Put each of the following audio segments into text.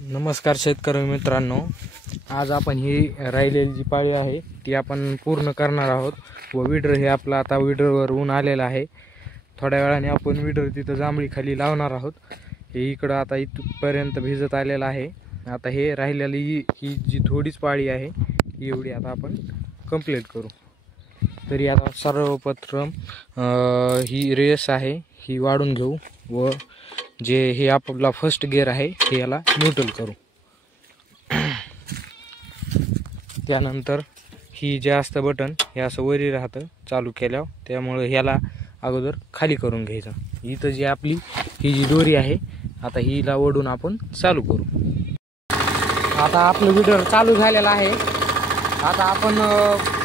नमस्कार शेतकरी मित्रांनो, आज आपण ही राहिलेली जी पाळी आहे ती आपण पूर्ण करणार आहोत व विडर हे आपला आता विडरवर ऊन आलेला आहे। थोड्या वेळाने आपण विडर तिथं जांभळी खाली लावणार आहोत। हे इकडं आता इथपर्यंत भिजत आलेला आहे। आता हे राहिलेली ही जी थोडीच पाळी आहे ही एवढी आता आपण कंप्लीट करू। तरी आता सर्वप्रथम ही रेस आहे ही वाढून घेऊ व जे हे आपला फर्स्ट गिअर आहे हे याला न्यूट्रल करू। त्यानंतर ही जे असतं बटन हे असं वरी राहतं चालू केल्यावर, त्यामुळे ह्याला अगोदर खाली करून घ्यायचं। इथं जी आपली ही जी दोरी आहे आता हिला ओढून आपण चालू करू। आता आपलं विडर चालू झालेला आहे। आता आपण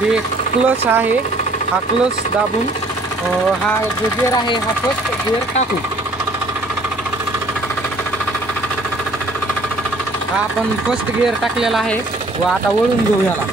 हे क्लच आहे हा क्लच दाबून हा जो गिअर आहे हा फर्स्ट गिअर टाकू। हा आपण फर्स्ट गिअर टाकलेला आहे व आता वळून घेऊ याला।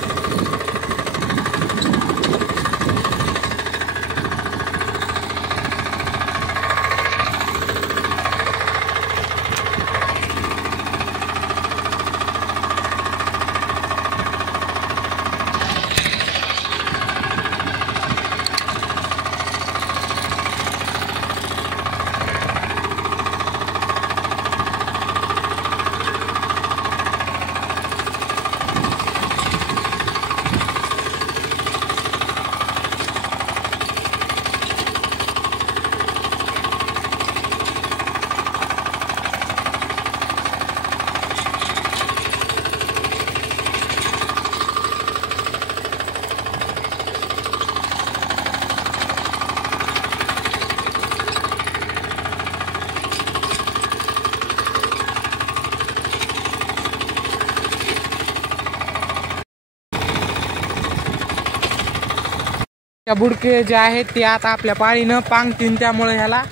त्या बुडके जे आहेत ते आता आपल्या पाळीनं पांगतील, त्यामुळे ह्याला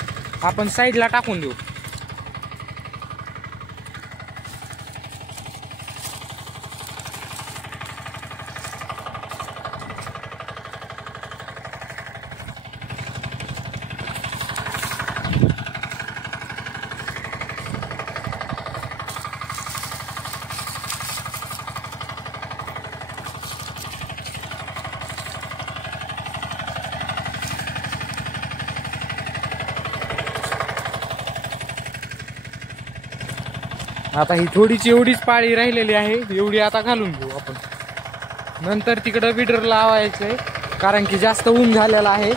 आपण साईडला टाकून देऊ। आता ही थोडीची एवढीच पाळी राहिलेली आहे, एवढी आता घालून घेऊ आपण। नंतर तिकडं विडर लावायचंय कारण की जास्त ऊन झालेलं आहे।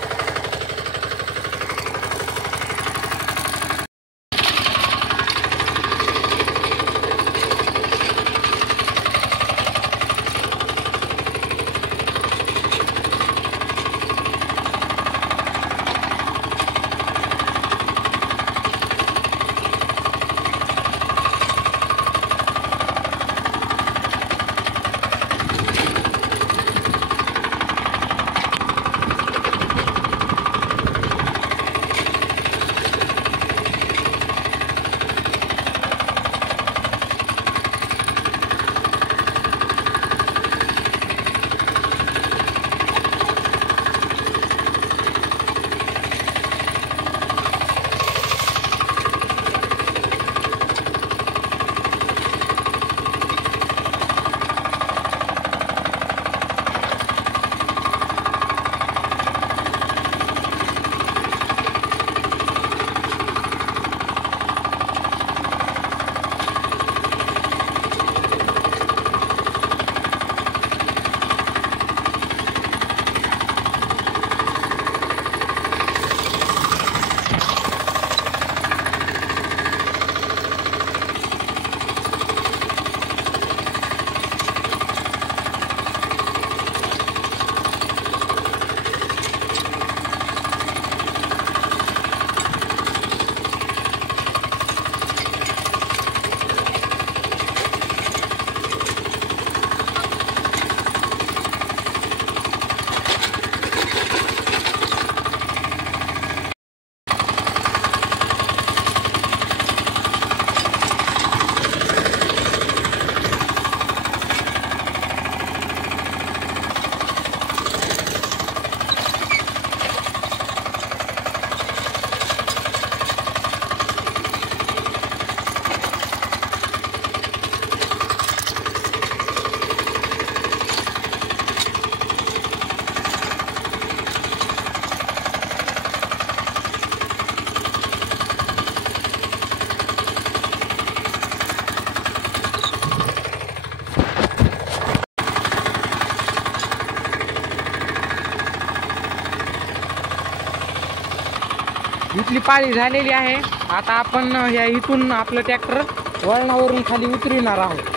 इथली पाळी झालेली आहे। आता आपण ह्या इथून आपलं ट्रॅक्टर वळणावरून खाली उतरविणार आहोत।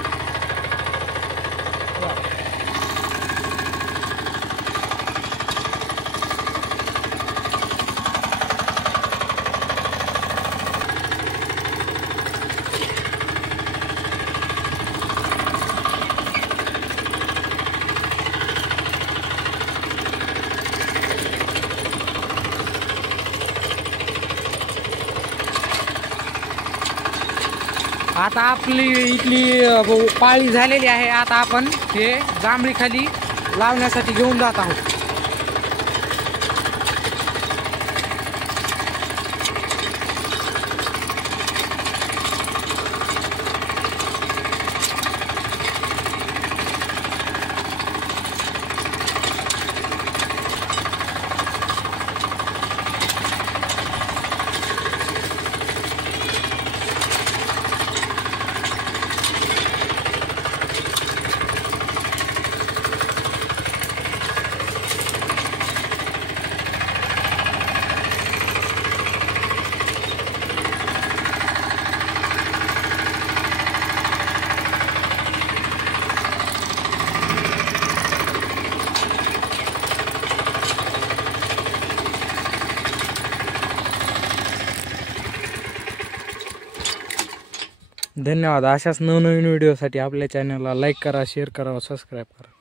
आता आपली इथली पाळी झालेली आहे। आता आपण हे जांभळी खाली लावण्यासाठी घेऊन जात आहोत। धन्यवाद। अशाच नवनवीन व्हिडिओसाठी आपल्या चॅनलला लाईक करा, शेअर करा, सबस्क्राईब करा।